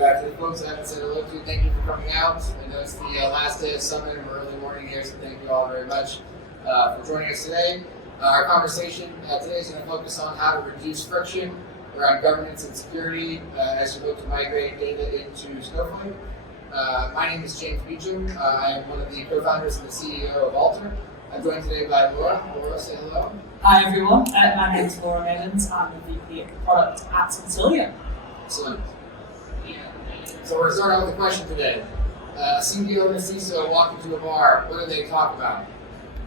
To the folks I haven't said hello to, thank you for coming out. I know it's the last day of Summit and we're early morning here, so thank you all very much for joining us today. Our conversation today is going to focus on how to reduce friction around governance and security as you look to migrate data into Snowflake. My name is James Beecham. I am one of the co-founders and the CEO of Alter. I'm joined today by Laura. Laura, say hello. Hi everyone, my name is Laura Malins. I'm the VP of Product at Matillion. Excellent. So we're going to start out with a question today. A CDO and a CISO walk into a bar, what do they talk about?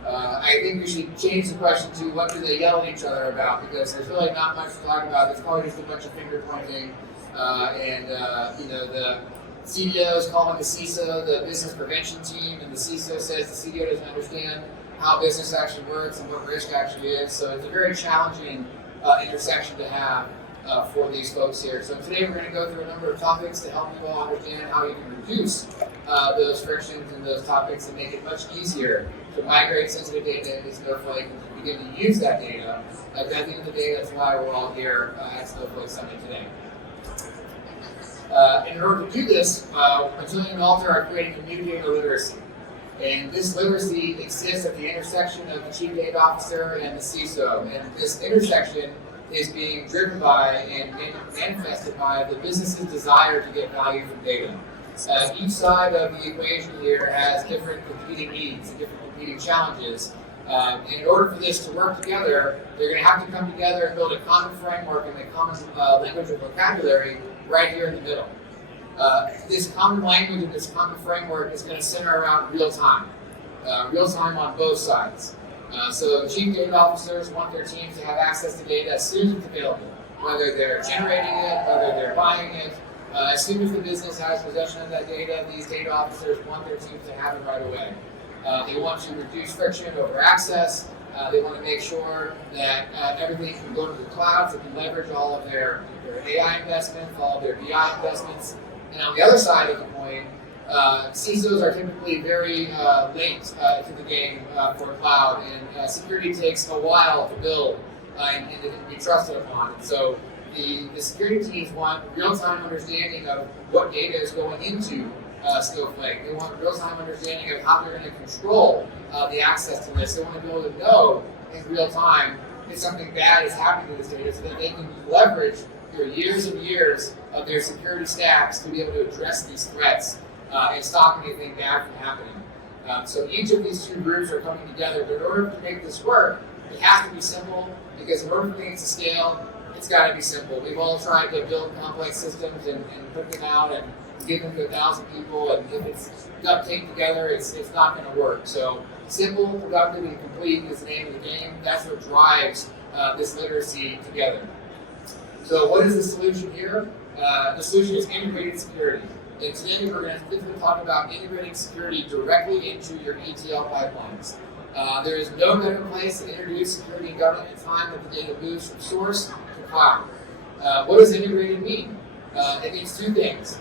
I think we should change the question to what do they yell at each other about, because there's really not much to talk about. There's probably just a bunch of finger pointing the CDO is calling the CISO the business prevention team, and the CISO says the CDO doesn't understand how business actually works and what risk actually is. So it's a very challenging intersection to have for these folks here. So today we're going to go through a number of topics to help you all understand how you can reduce those frictions and those topics and make it much easier to migrate sensitive data into Snowflake and to begin to use that data. At the end of the day, that's why we're all here at Snowflake Summit today. In order to do this, Matillion and Alter are creating a new data literacy. And this literacy exists at the intersection of the Chief Data Officer and the CISO. And this intersection is being driven by and manifested by the business's desire to get value from data. Each side of the equation here has different competing needs and different competing challenges. And in order for this to work together, they're going to have to come together and build a common framework and a common language and vocabulary right here in the middle. This common language and this common framework is going to center around real time on both sides. So chief data officers want their teams to have access to data as soon as it's available, whether they're generating it, whether they're buying it. As soon as the business has possession of that data, these data officers want their teams to have it right away. They want to reduce friction over access. They want to make sure that everything can go to the cloud, so they can leverage all of their AI investments, all of their BI investments. And on the other side of the coin, CISOs are typically very late to the game for cloud, and security takes a while to build and to be trusted upon. And so the security teams want real-time understanding of what data is going into Snowflake. They want real-time understanding of how they're going to control the access to this. They want to be able to know in real time if something bad is happening to this data so that they can leverage their years and years of their security stacks to be able to address these threats and stop anything bad from happening. So each of these two groups are coming together, but in order to make this work, it has to be simple, because in order for things to scale, it's got to be simple. We've all tried to build complex systems and put them out and give them to 1,000 people, and if it's duct taped together, it's not going to work. So simple, productive, and complete is the name of the game. That's what drives this literacy together. So what is the solution here? The solution is integrated security. And today we're going to talk about integrating security directly into your ETL pipelines. There is no better place to introduce security and governance time that the data moves from source to cloud. What does integrated mean? It means two things.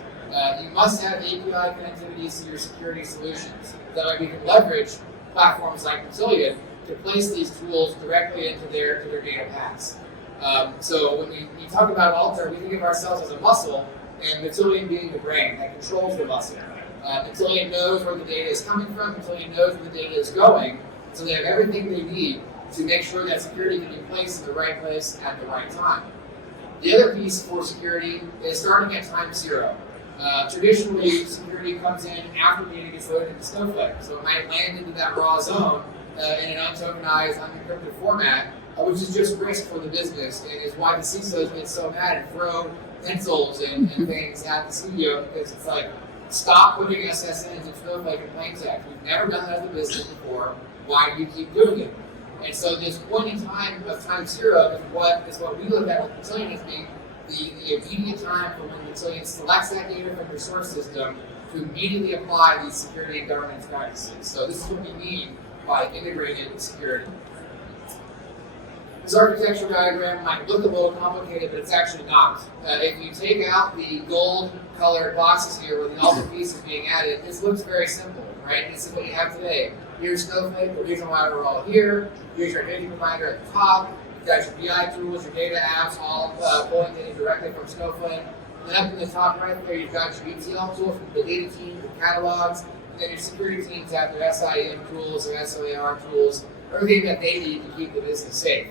You must have API connectivities to your security solutions. That way we can leverage platforms like Matillion to place these tools directly into their data paths. So when we talk about Alter, we think of ourselves as a muscle, and Matillion being the brain that controls the muscle. Matillion knows where the data is coming from, Matillion knows where the data is going, so they have everything they need to make sure that security can be placed in the right place at the right time. The other piece for security is starting at time zero. Traditionally, security comes in after the data gets loaded into Snowflake, so it might land into that raw zone in an untokenized, unencrypted format, which is just risk for the business, and is why the CISOs get so mad and throw pencils and things at the studio, because it's like, stop putting SSNs in Snowflake in plain text. We've never done that as a business before. Why do you keep doing it? And so this point in time of time zero is what we look at with Matillion as being the immediate time for when Matillion selects that data from your source system to immediately apply these security and governance practices. So this is what we mean by integrated security. This architecture diagram might look a little complicated, but it's actually not. If you take out the gold-colored boxes here where the alpha piece is being added, this looks very simple, right? This is what you have today. Here's Snowflake, the reason why we're all here. Here's your data provider at the top. You've got your BI tools, your data apps, all pulling data directly from Snowflake. And up in the top right there, you've got your ETL tool from the data team, your catalogs, and then your security teams have their SIEM tools, their SOAR tools, everything that they need to keep the business safe.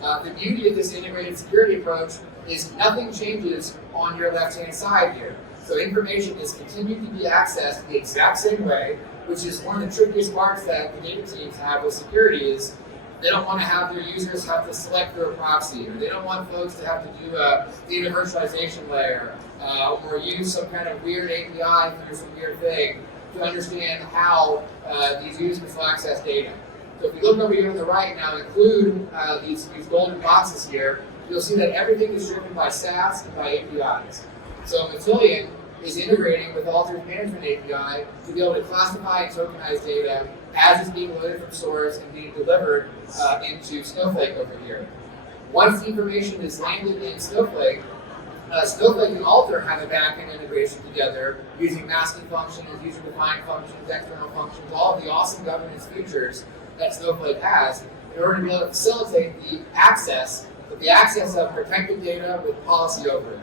The beauty of this integrated security approach is nothing changes on your left-hand side here. So information is continuing to be accessed the exact same way, which is one of the trickiest parts that the data teams have with security is they don't want to have their users have to select their proxy, or they don't want folks to have to do a data virtualization layer, or use some kind of weird API through some weird thing to understand how these users will access data. So if you look over here on the right now, include these golden boxes here, you'll see that everything is driven by SaaS and by APIs. So Matillion is integrating with Altar's management API to be able to classify and tokenize data as it's being loaded from source and being delivered into Snowflake over here. Once the information is landed in Snowflake, Snowflake and Altar have a backend integration together using masking functions, user-defined functions, external functions, all of the awesome governance features that Snowflake has in order to be able to facilitate the access of protected data with policy over it.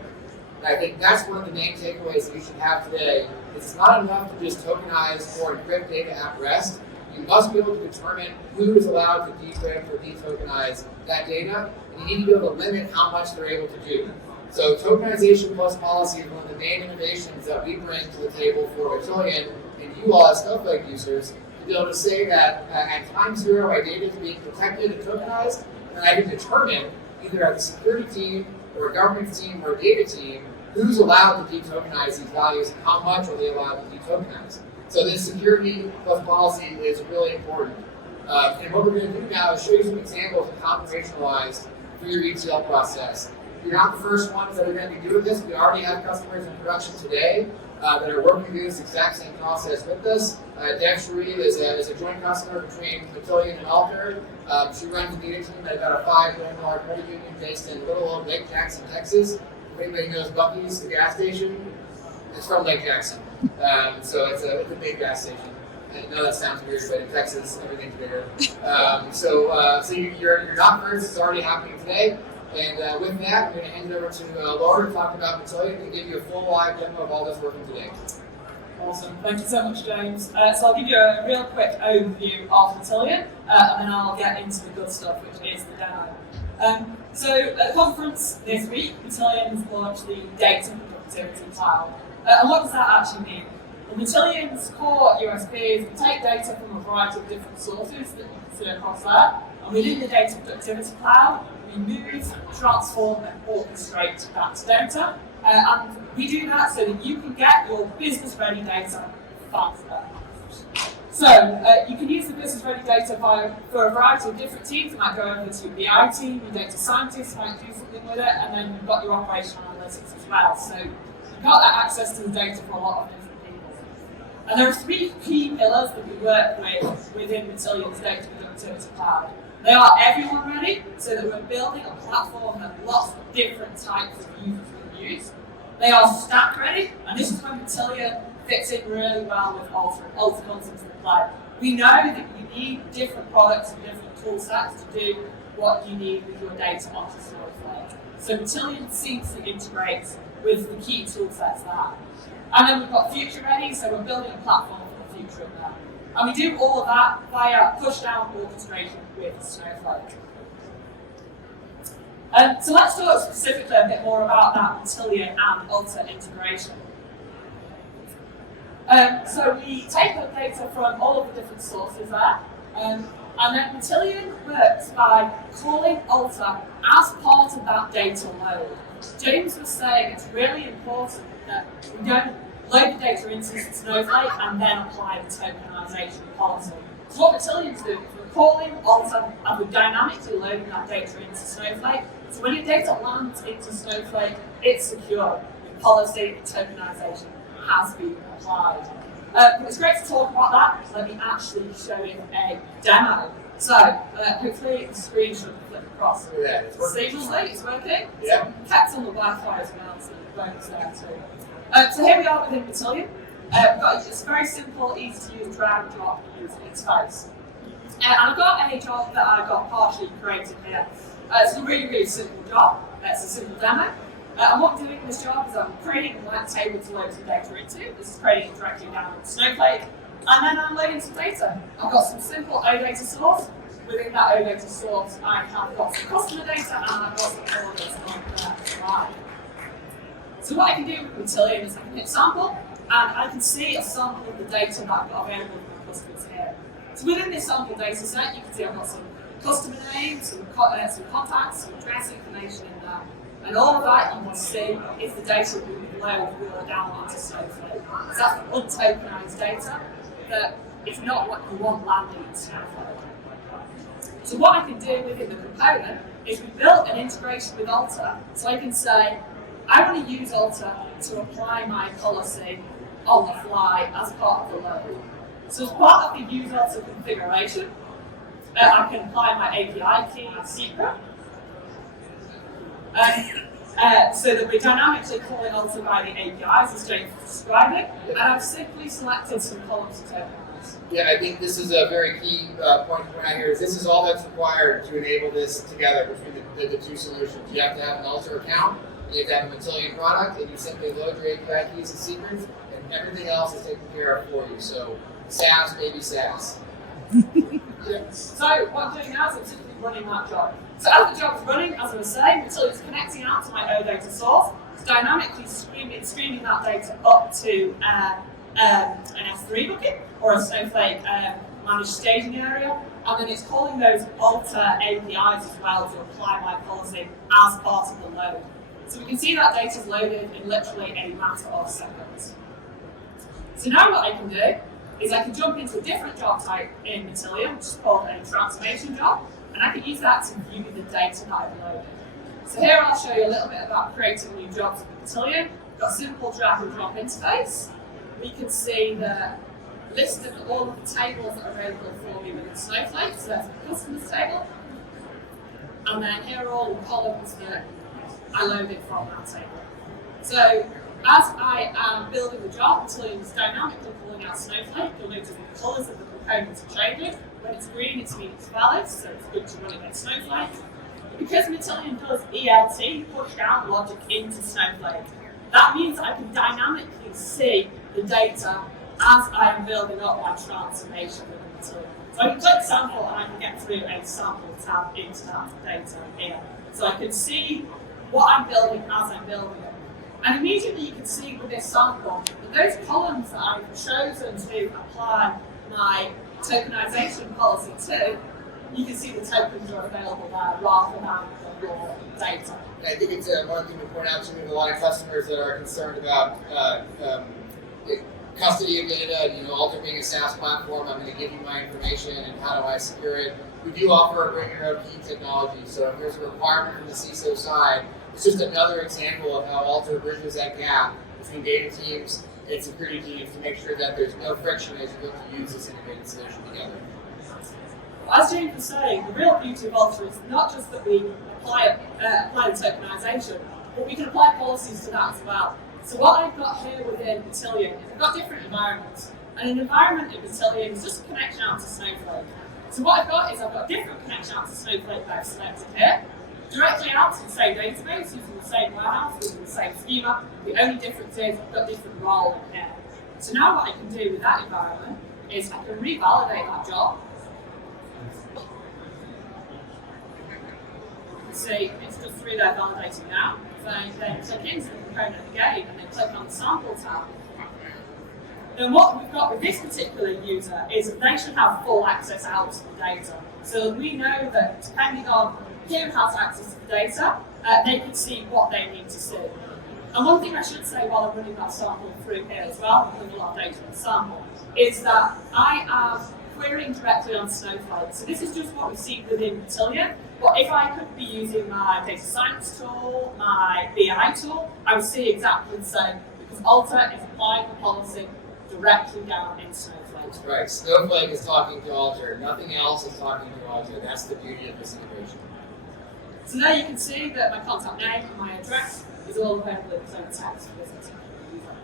And I think that's one of the main takeaways that you should have today. It's not enough to just tokenize or encrypt data at rest. You must be able to determine who is allowed to decrypt or detokenize that data, and you need to be able to limit how much they're able to do. So tokenization plus policy is one of the main innovations that we bring to the table for Matillion and you all as Snowflake users to be able to say that at time zero, my data is being protected and tokenized, and I can determine either as a security team or a governance team or a data team who's allowed to detokenize these values and how much are they allowed to detokenize. So this security plus policy is really important. And what we're going to do now is show you some examples of how operationalized through your ETL process. You're not the first ones that are going to be doing this. We already have customers in production today that are working through this exact same process with us. Dan Cherie is a joint customer between Matillion and Altar. She runs a data team at about a $5 million credit union based in little old Lake Jackson, Texas. If anybody knows Buc-ee's, the gas station, it's from Lake Jackson. So it's a big gas station. I know that sounds weird, but in Texas, everything's bigger. So you're not first. It's already happening today. And with that, I'm going to hand it over to Laura to talk about Matillion and give you a full live demo of all this working today. Awesome. Thank you so much, James. So I'll give you a real quick overview of Matillion, and then I'll get into the good stuff, which is the demo. So at the conference this week, Matillion's launched the Data Productivity Cloud. And what does that actually mean? Well, Matillion's core USP is we take data from a variety of different sources that you can see across there, and within the Data Productivity Cloud, we move, transform, and orchestrate that data. And we do that so that you can get your business-ready data faster. So you can use the business-ready data for a variety of different teams. It might go over to your BI team, your data scientists might do something with it, and then you've got your operational analytics as well. So you've got that access to the data for a lot of different people. And there are three key pillars that we work with within Matillion's Data Productivity Cloud. They are everyone ready, so that we're building a platform that lots of different types of users can use. They are stack ready, and this is where Matillion fits in really well with Altar comes into the play. We know that you need different products and different tool sets to do what you need with your data onto Snowflake. So Matillion seamlessly integrates with the key tool sets there. And then we've got future ready, so we're building a platform for the future of that. And we do all of that via push-down orchestration with Snowflake. So let's talk specifically a bit more about that Matillion and Altar integration. So we take the data from all of the different sources there, and then Matillion works by calling Altar as part of that data load. James was saying it's really important that we don't load the data into Snowflake and then apply the tokenization policy. So what Matillion's doing is we're calling Altar and we're dynamically loading that data into Snowflake. So when your data lands into Snowflake, it's secure. The policy and tokenization has been applied. But it's great to talk about that. Let me actually show you a demo. So hopefully the screen should flip across. Yeah, it's working. Seamlessly, it's working. Yeah. So kept on the Wi-Fi as well, so the bonus there too. So here we are within Matillion. It's very simple, easy to use, drag and drop user interface. And I've got a job that I got partially created here. It's a really, really simple job. It's a simple demo. And what I'm doing in this job is I'm creating a blank table to load some data into. This is creating it directly down in Snowflake. And then I'm loading some data. I've got some simple OData source. Within that OData source, I have got some customer data and I've got some orders on the slide. So what I can do with Matillion is I can hit sample, and I can see a sample of the data that I've got available for my customers here. So within this sample data set, you can see I've got some customer names, some contacts, some address information in there. And all of that you can see is the data that we load down into Snowflake. So that's untokenized data that is not what you want landing in Snowflake. So what I can do within the component is we built an integration with Alter, so I can say, I want to use Alter to apply my policy on the fly as part of the load. So as part of the use Alter configuration, I can apply my API key secret, so that we're dynamically calling Alter by the APIs as James described it, and I've simply selected some columns to tokenize. Yeah, I think this is a very key point to point out here. Is this is all that's required to enable this together between the two solutions. You have to have an Alter account, you have to have a Matillion product, and you simply load your API keys and secrets, and everything else is taken care of for you. So SaaS, baby SaaS. So what I'm doing now is I'm simply running that job. So as the job is running, as I was saying, Matillion is connecting out to my OData source. It's dynamically streaming that data up to an S3 bucket or a Snowflake managed staging area, and then it's calling those Alter APIs as well to apply my policy as part of the load. So we can see that data is loaded in literally a matter of seconds. So now what I can do is I can jump into a different job type in Matillion, which is called a transformation job, and I can use that to view the data that I've loaded. So here I'll show you a little bit about creating new jobs with Matillion. We've got a simple drag and drop interface. We can see the list of all of the tables that are available for me within Snowflake. So that's the customers table. And then here are all the columns that I loaded from that table. So as I am building the job, Matillion is dynamically pulling out Snowflake. You'll notice the colours of the components are changing. When it's green, it means it's valid, so it's good to run against Snowflake. Because Matillion does ELT, push down logic into Snowflake, that means I can dynamically see the data as I am building up my transformation with Matillion. So I can click sample and I can get through a sample tab into that data here. So I can see what I'm building as I'm building it. And immediately you can see with this sample that those columns that I've chosen to apply my tokenization policy to, you can see the tokens are available there rather than the raw data. I think it's one thing to point out to me, a lot of customers that are concerned about custody of data, Alter being a SaaS platform, I'm going to give you my information and how do I secure it. We do offer a bring your own key technology, so if there's a requirement from the CISO side, it's just another example of how Alter bridges that gap between data teams and security teams to make sure that there's no friction as you look to use this integrated solution together. As James was saying, the real beauty of Alter is not just that we apply the tokenization, but we can apply policies to that as well. So what I've got here within Matillion is I've got different environments. And an environment in Matillion is just a connection out to Snowflake. So what I've got is I've got a different connection out to Snowflake that I've selected here, directly out to the same database, using the same warehouse, using the same schema. The only difference is I've got different role in here. So now what I can do with that environment is I can revalidate that job. See, it's just through there validating now. So then click into the component again and then click on the sample tab. Then what we've got with this particular user is that they should have full access out to the data. So we know that depending on who has access to the data, they can see what they need to see. And one thing I should say while I'm running that sample through here as well, with a lot of data in the sample, is that I am querying directly on Snowflake. So this is just what we see within Matillion. But if I could be using my data science tool, my BI tool, I would see exactly the same, because Alter is applying the policy directly down in Snowflake. Right, Snowflake is talking to Alter, nothing else is talking to Alter. That's the beauty of this integration. So there you can see that my contact name and my address is all available in plain text for this particular user.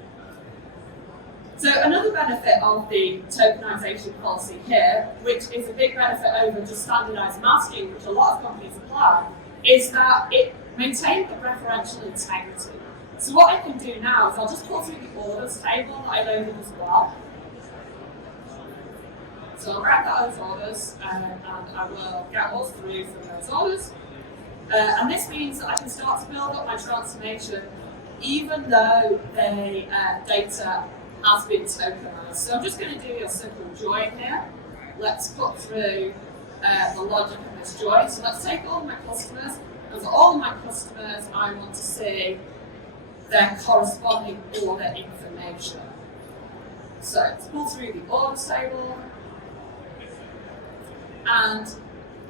So another benefit of the tokenization policy here, which is a big benefit over just standardized masking, which a lot of companies apply, is that it maintain the referential integrity. So what I can do now is I'll just pull through the orders table that I loaded as well. So I'll grab those orders and I will get all through from those orders. And this means that I can start to build up my transformation even though the data has been tokenized. So I'm just going to do a simple join here. Let's put through the logic of this join. So let's take all of my customers, and for all of my customers I want to see their corresponding order information. So let's pull through the orders table, and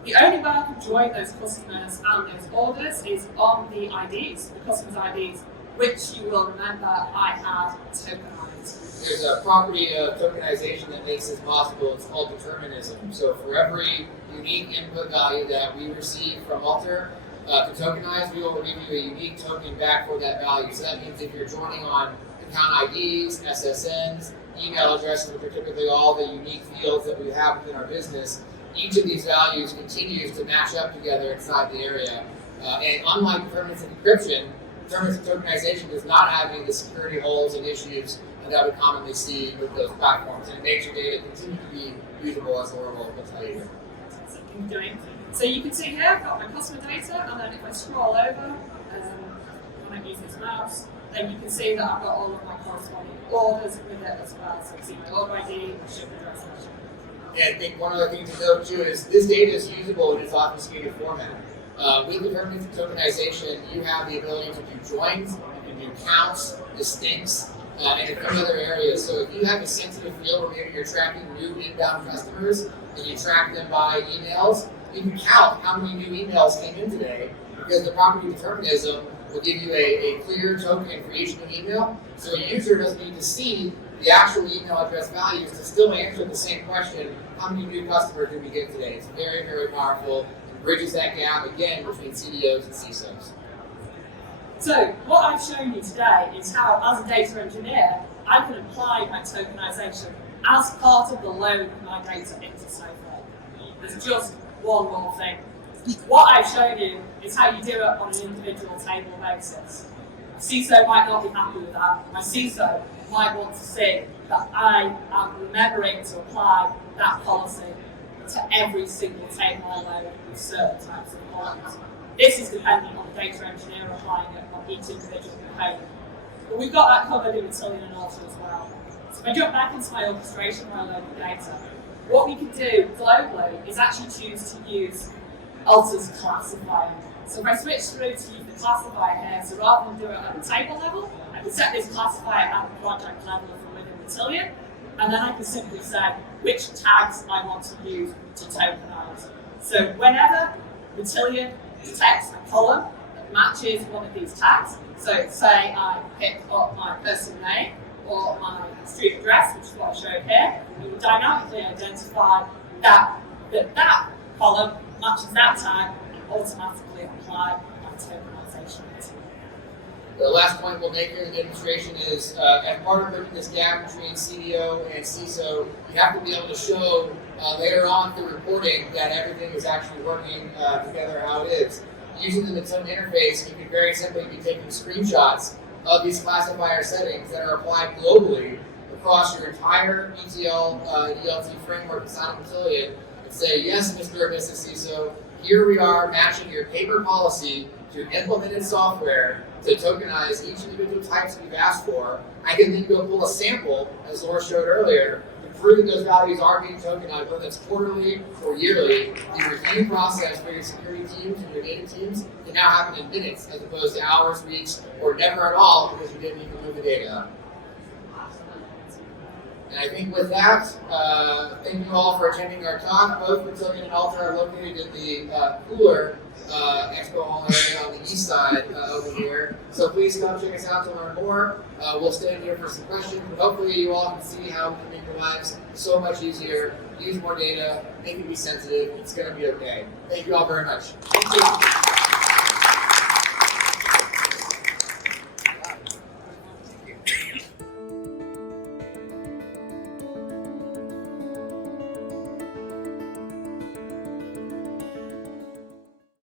the only way I can join those customers and those orders is on the IDs, the customers' IDs, which you will remember I have tokenized. There's a property of tokenization that makes this possible. It's called determinism. So for every unique input value that we receive from Alter to tokenize, we will give you a unique token back for that value. So that means if you're joining on account IDs, SSNs, email addresses, which are typically all the unique fields that we have within our business, each of these values continues to match up together inside the area. And unlike deterministic encryption, deterministic tokenization does not have any of the security holes and issues that we commonly see with those platforms. And it makes your data continue to be usable, as Laura will tell you here. So you can see here I've got my customer data, and then if I scroll over, when I use this mouse, then you can see that I've got all of my corresponding orders with it as well. So you can see my order ID, my ship address, and my ship. And I think one other thing to note too is this data is usable in its obfuscated format. With deterministic tokenization, you have the ability to do joins, you can do counts, distincts, and a few other areas. So if you have a sensitive field where maybe you're tracking new inbound customers and you track them by emails, you can count how many new emails came in today, because the property determinism will give you a clear token for each new email. So a user doesn't need to see the actual email address values to still answer the same question: how many new customers did we get today? It's very, very powerful and bridges that gap again between CDOs and CISOs. So what I've shown you today is how, as a data engineer, I can apply my tokenization as part of the load of my data into Snowflake. There's just one more thing. What I've shown you is how you do it on an individual table basis. My CISO might not be happy with that. My CISO might want to see that I am remembering to apply that policy to every single table I load with certain types of columns. This is dependent on the data engineer applying it on each individual component. But we've got that covered in Matillion and Alter as well. So if I jump back into my orchestration where I load the data, what we can do globally is actually choose to use Alter's classifier. So if I switch through to use the classifier here, so rather than do it at the table level, I can set this classifier at the project level from within Matillion, and then I can simply say which tags I want to use to tokenize. So whenever Matillion detects a column that matches one of these tags, so say I pick up my person name or my street address, which is what I showed here, it will dynamically identify that column matches that tag and automatically apply my tokenization. The last point we'll make here in the demonstration is, as part of bridging this gap between CDO and CISO, you have to be able to show later on through reporting that everything is actually working together how it is. Using the Matillion interface, you can very simply be taking screenshots of these classifier settings that are applied globally across your entire ETL ELT framework inside of Matillion and say, yes, Mr. or Mrs. CISO, here we are matching your paper policy to implemented software to tokenize each individual types that you've asked for. I can then go pull a sample, as Laura showed earlier, to prove that those values are being tokenized, whether it's quarterly or yearly. The review process for your security teams and your data teams can now happen in minutes as opposed to hours, weeks, or never at all because you didn't even move the data up. And I think with that, thank you all for attending our talk. Both Matillion and Alter are located in the cooler expo hall area on the east side over here. So please come check us out to learn more. We'll stand here for some questions, but hopefully you all can see how we can make your lives so much easier, use more data, make it be sensitive. It's going to be okay. Thank you all very much. Thank you.